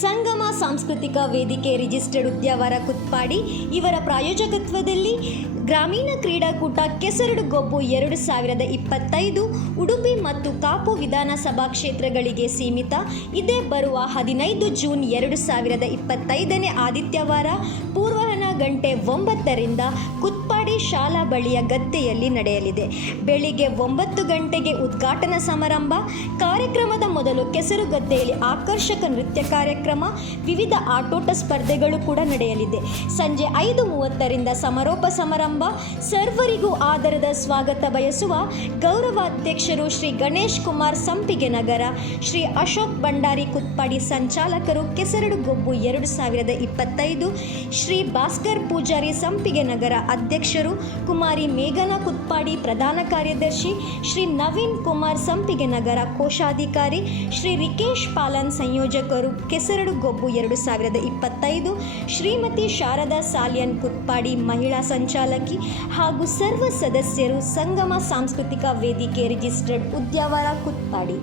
ಸಂಗಮ ಸಾಂಸ್ಕೃತಿಕ ವೇದಿಕೆ ರಿಜಿಸ್ಟರ್ಡ್ ಉದ್ಯಾವರ ಕುತ್ಪಾಡಿ ಇವರ ಪ್ರಾಯೋಜಕತ್ವದಲ್ಲಿ ಗ್ರಾಮೀಣ ಕ್ರೀಡಾಕೂಟ ಕೆಸರಡುಗೊಬ್ಬು 2025 ಉಡುಪಿ ಮತ್ತು ಕಾಪು ವಿಧಾನಸಭಾ ಕ್ಷೇತ್ರಗಳಿಗೆ ಸೀಮಿತ. ಇದೇ ಬರುವ 15 ಜೂನ್ 2025 ಆದಿತ್ಯವಾರ ಪೂರ್ವಾಹ್ನ ಗಂಟೆ 9ರಿಂದ ಕುತ್ಪಾಡಿ ಶಾಲಾ ಬಳಿಯ ಗದ್ದೆಯಲ್ಲಿ ನಡೆಯಲಿದೆ. ಬೆಳಿಗ್ಗೆ 9 ಗಂಟೆಗೆ ಉದ್ಘಾಟನಾ ಸಮಾರಂಭ. ಕಾರ್ಯಕ್ರಮದ ಮೊದಲು ಕೆಸರುಗದ್ದೆಯಲ್ಲಿ ಆಕರ್ಷಕ ನೃತ್ಯ ಕಾರ್ಯಕ್ರಮ, ವಿವಿಧ ಆಟೋಟ ಸ್ಪರ್ಧೆಗಳು ಕೂಡ ನಡೆಯಲಿದೆ. ಸಂಜೆ 5:30ರಿಂದ ಸಮಾರೋಪ ಸಮಾರಂಭ. ಸರ್ವರಿಗೂ ಆದರದ ಸ್ವಾಗತ ಬಯಸುವ ಗೌರವಾಧ್ಯಕ್ಷರು ಶ್ರೀ ಗಣೇಶ್ ಕುಮಾರ್ ಸಂಪಿಗೆ ನಗರ, ಶ್ರೀ ಅಶೋಕ್ ಭಂಡಾರಿ ಕುತ್ಪಾಡಿ ಸಂಚಾಲಕರು ಕೆಸರಡುಗೊಬ್ಬು 2025, ಶ್ರೀ ಭಾಸ್ಕರ್ ಪೂಜಾರಿ ಸಂಪಿಗೆ ನಗರ ಅಧ್ಯಕ್ಷರು, ಕುಮಾರಿ ಮೇಘನಾ ಕುತ್ಪಾಡಿ ಪ್ರಧಾನ ಕಾರ್ಯದರ್ಶಿ, ಶ್ರೀ ನವೀನ್ ಕುಮಾರ್ ಸಂಪಿಗೆ ನಗರ ಕೋಶಾಧಿಕಾರಿ, ಶ್ರೀ ರಿಕೇಶ್ ಪಾಲನ್ ಸಂಯೋಜಕರು ಕೆಸರಡುಗೊಬ್ಬು 2025, ಶ್ರೀಮತಿ ಶಾರದಾ ಸಾಲಿಯನ್ ಕುತ್ಪಾಡಿ ಮಹಿಳಾ ಸಂಚಾಲಕಿ ಹಾಗೂ ಸರ್ವ ಸದಸ್ಯರು ಸಂಗಮ ಸಾಂಸ್ಕೃತಿಕ ವೇದಿಕೆ ರಿಜಿಸ್ಟರ್ಡ್ ಉದ್ಯಾವರ ಕುತ್ಪಾಡಿ.